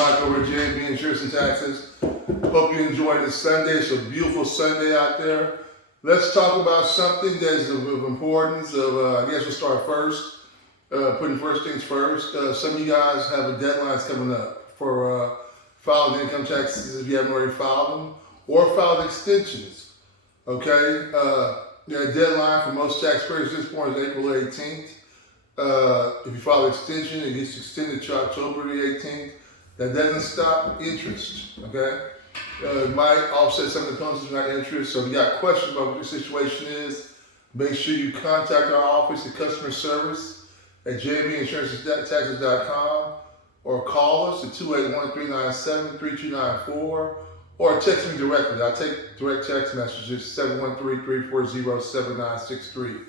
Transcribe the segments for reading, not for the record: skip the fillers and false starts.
Mike over at JB Insurance and Taxes. Hope you enjoyed this Sunday. It's a beautiful Sunday out there. Let's talk about something that is of importance. I guess we'll start first. Putting first things first. Some of you guys have deadlines coming up for filing income taxes if you haven't already filed them, or filed extensions. Okay? The deadline for most taxpayers at this point is April 18th. If you file an extension, it gets extended to October the 18th. That doesn't stop interest, okay? It might offset some of the penalties for not interest. So if you got questions about what your situation is, make sure you contact our office at customer service at jbinsuranceandtaxes.com or call us at 281-397-3294 or text me directly. I take direct text messages, 713-340-7963.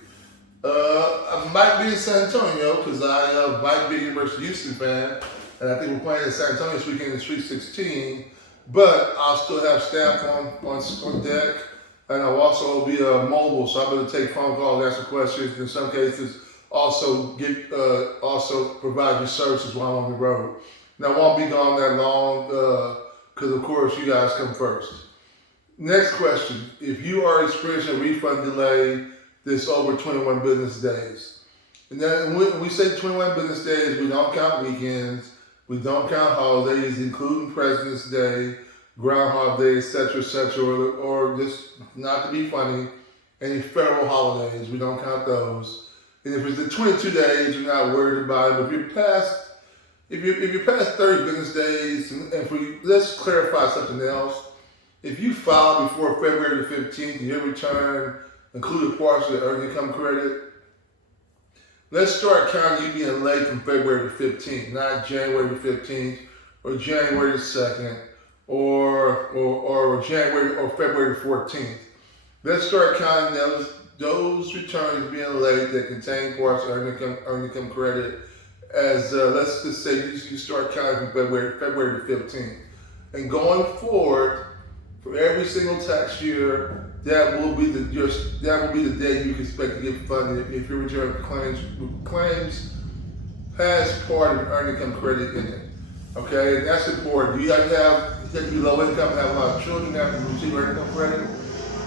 I might be in San Antonio because I might be a University of Houston fan, and I think we're playing in San Antonio this weekend in Sweet 16. But I'll still have staff on deck, and I'll also be mobile, so I'm going to take phone calls, answer questions, in some cases also provide you services while I'm on the road. Now I won't be gone that long because of course you guys come first. Next question: if you are experiencing a refund delay this over 21 business days. And then when we say 21 business days, we don't count weekends, we don't count holidays, including President's Day, Groundhog Day, etc., or just not to be funny, any federal holidays, we don't count those. And if it's the 22 days, you're not worried about it. But if you're past 30 business days, and let's clarify something else. If you file before February the 15th and your return included parts of the earned income credit, let's start counting you being late from February the 15th, not January the 15th or January the 2nd or January or February the 14th. Let's start counting those returns being late that contain parts of earned income credit as let's just say you start counting from February the 15th. And going forward, for every single tax year, that will be the day you can expect to get funded if your return claims has part of earned income credit in it. Okay, and that's important. You have to be low income, have a lot of children, have to receive earned income credit.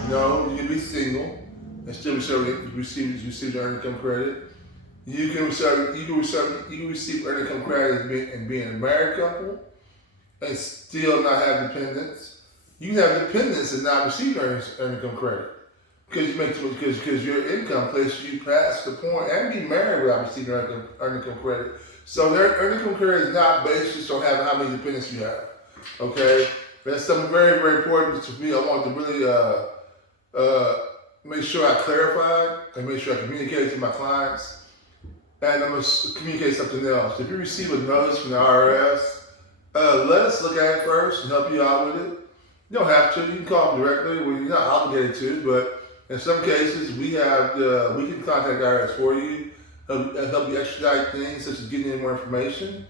No, you can be single and still receive the earned income credit. You can receive earned income credit and being a married couple and still not have dependents. You can have dependents and not receive earned income credit because your income places you past the point, and be married without receiving earned income credit. So their earned income credit is not based just on having how many dependents you have. Okay, that's something very, very important to me. I want to really make sure I clarify and make sure I communicate to my clients. And I'm going to communicate something else. If you receive a notice from the IRS, let us look at it first and help you out with it. You don't have to. You can call them directly. Well, you're not obligated to, but in some cases, we can contact the IRS for you and help you expedite things such as getting more information,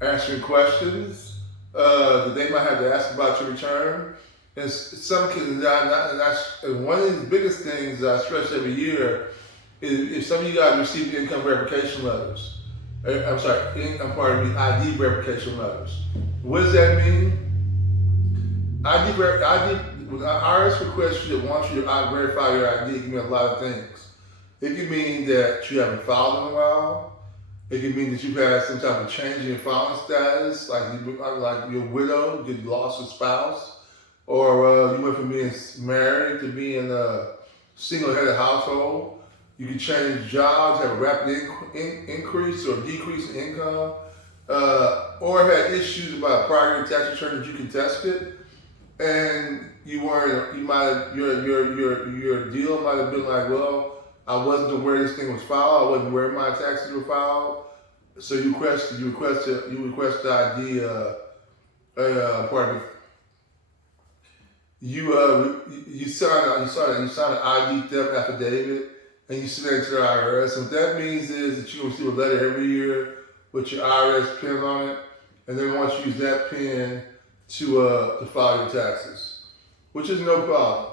answering questions that they might have to ask about your return. And some cases, and one of the biggest things that I stress every year is if some of you guys receive income verification letters. ID verification letters. What does that mean? When IRS requests you that wants you to verify your ID, it can mean a lot of things. It can mean that you haven't filed in a while. It can mean that you've had some type of change in your filing status, like you're widowed, you lost a spouse, or you went from being married to being a single-headed household. You can change jobs, have a rapid increase or decrease in income, or had issues about a prior tax return that you contested. And your deal might have been like, well, I wasn't aware this thing was filed. I wasn't aware my taxes were filed. So you request the ID. You sign an ID theft affidavit and you send it to the IRS. And what that means is that you receive a letter every year with your IRS PIN on it, and they want you to use that PIN to file your taxes, which is no problem.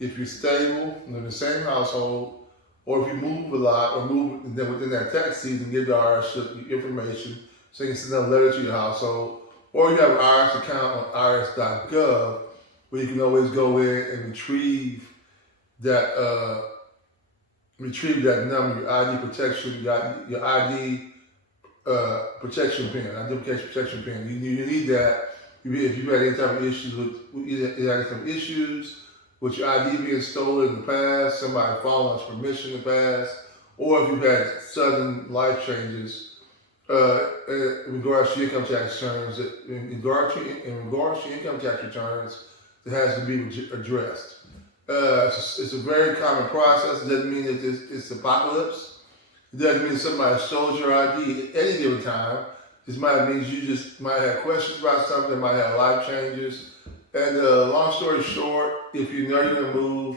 If you're stable, live in the same household, or if you move a lot or move within that tax season, give the IRS information so you can send a letter to your household, or you have an IRS account on IRS.gov where you can always go in and that number, your ID protection, your ID protection pin, identification protection pin. You need that if you've had any type of issues with your ID being stolen in the past, somebody following us permission in the past, or if you've had sudden life changes in regards to your income tax returns, in regards to your income tax returns, that has to be addressed. It's a very common process. It doesn't mean that it's apocalypse. It doesn't mean somebody stole your ID at any given time. This might mean you just might have questions about something, might have life changes. And long story short, if you know you're going to move,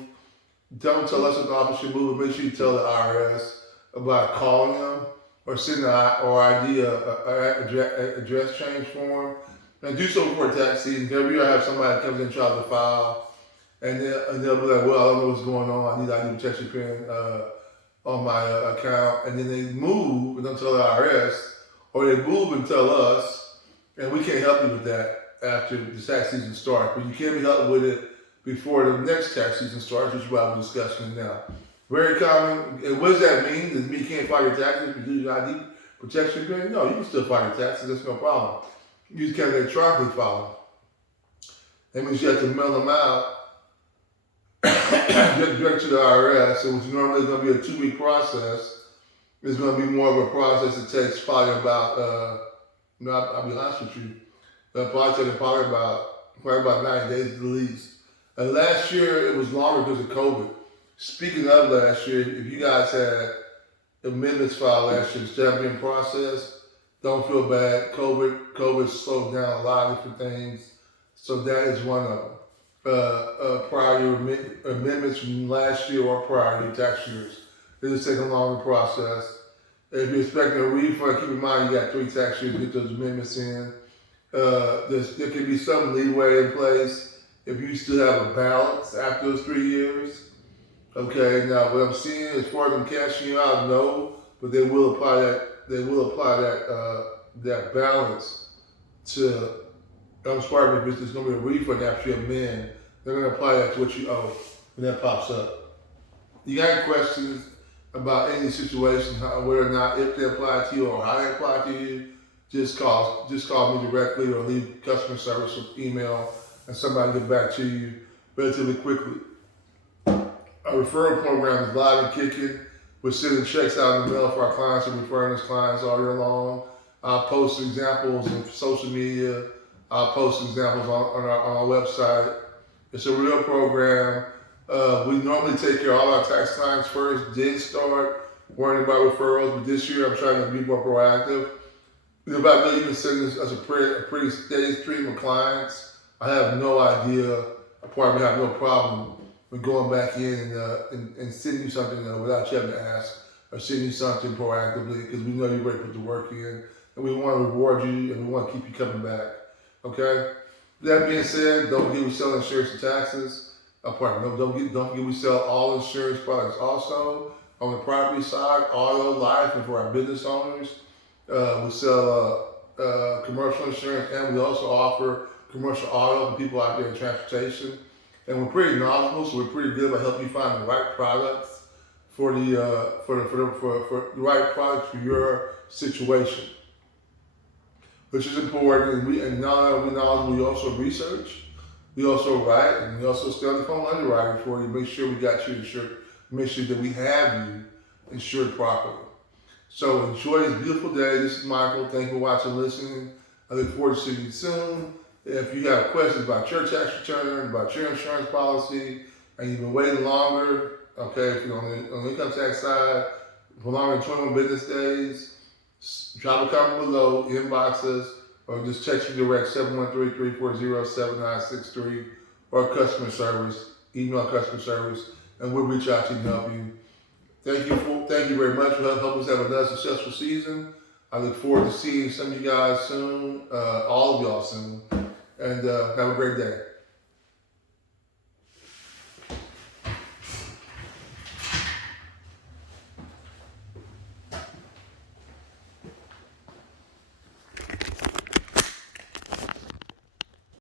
don't tell us an office you move, but make sure you tell the IRS about calling them or sending or ID address change form. And do so before tax season. Every year I have somebody that comes in and tries to file, and they'll be like, well, I don't know what's going on. I need ID protection pin on my account. And then they move and don't tell the IRS, or they move and tell us, and we can't help you with that after the tax season starts. But you can be helped with it before the next tax season starts, which is why we're discussing it now. Very common. And what does that mean? Does it mean you can't file your taxes if you do your ID protection pin? No, you can still file your taxes. That's no problem. You just can't electronically file them. That means you have to mail them out direct to the IRS. So which normally is going to be a 2-week process. It's going to be more of a process that takes probably about, I'll be honest with you, probably about 90 days at the least. And last year it was longer because of COVID. Speaking of last year, if you guys had amendments filed last year instead of being processed, don't feel bad. COVID slowed down a lot of different things, so that is one of them. Prior amendments from last year or prior year tax years, it just take a longer process. If you're expecting a refund, keep in mind you got 3 tax years to get those amendments in. There can be some leeway in place if you still have a balance after those 3 years. Okay, now what I'm seeing as far as them cashing you out, no, but they will apply that balance to. I'm sorry, if there's going to be a refund after you amend, they're going to apply that to what you owe when that pops up. You got any questions about any situation, whether or not if they apply to you or how they apply to you, just call me directly or leave customer service or email, and somebody get back to you relatively quickly. Our referral program is live and kicking. We're sending checks out in the mail for our clients and referring us clients all year long. I'll post examples on social media. I'll post examples on our website. It's a real program. We normally take care of all our tax clients first. Did start worrying about referrals, but this year I'm trying to be more proactive. About me even sending us a pretty steady stream of clients. I have no idea. I probably have no problem with going back in and sending you something without you having to ask, or sending you something proactively because we know you're ready to put the work in, and we want to reward you and we want to keep you coming back. Okay. That being said, don't forget we sell insurance and taxes. Don't forget we sell all insurance products also on the property side, auto, life, and for our business owners. We sell commercial insurance, and we also offer commercial auto for people out there in transportation. And we're pretty knowledgeable, so we're pretty good about helping you find the right products for the right products for your situation, which is important. And not only knowledgeable, we also research, we also write, and we also stay on the phone underwriting for you. Make sure we got you insured. Make sure that we have you insured properly. So enjoy this beautiful day. This is Michael. Thank you for watching and listening. I look forward to seeing you soon. If you have questions about your tax return, about your insurance policy, and you've been waiting longer, okay, if you're on the income tax side, for longer than 21 business days, drop a comment below, inbox us, or just text me direct 713-340-7963, or customer service, email customer service, and we'll reach out to you and help you. Thank you very much for helping us have another successful season. I look forward to seeing some of you guys soon, all of y'all soon. And have a great day.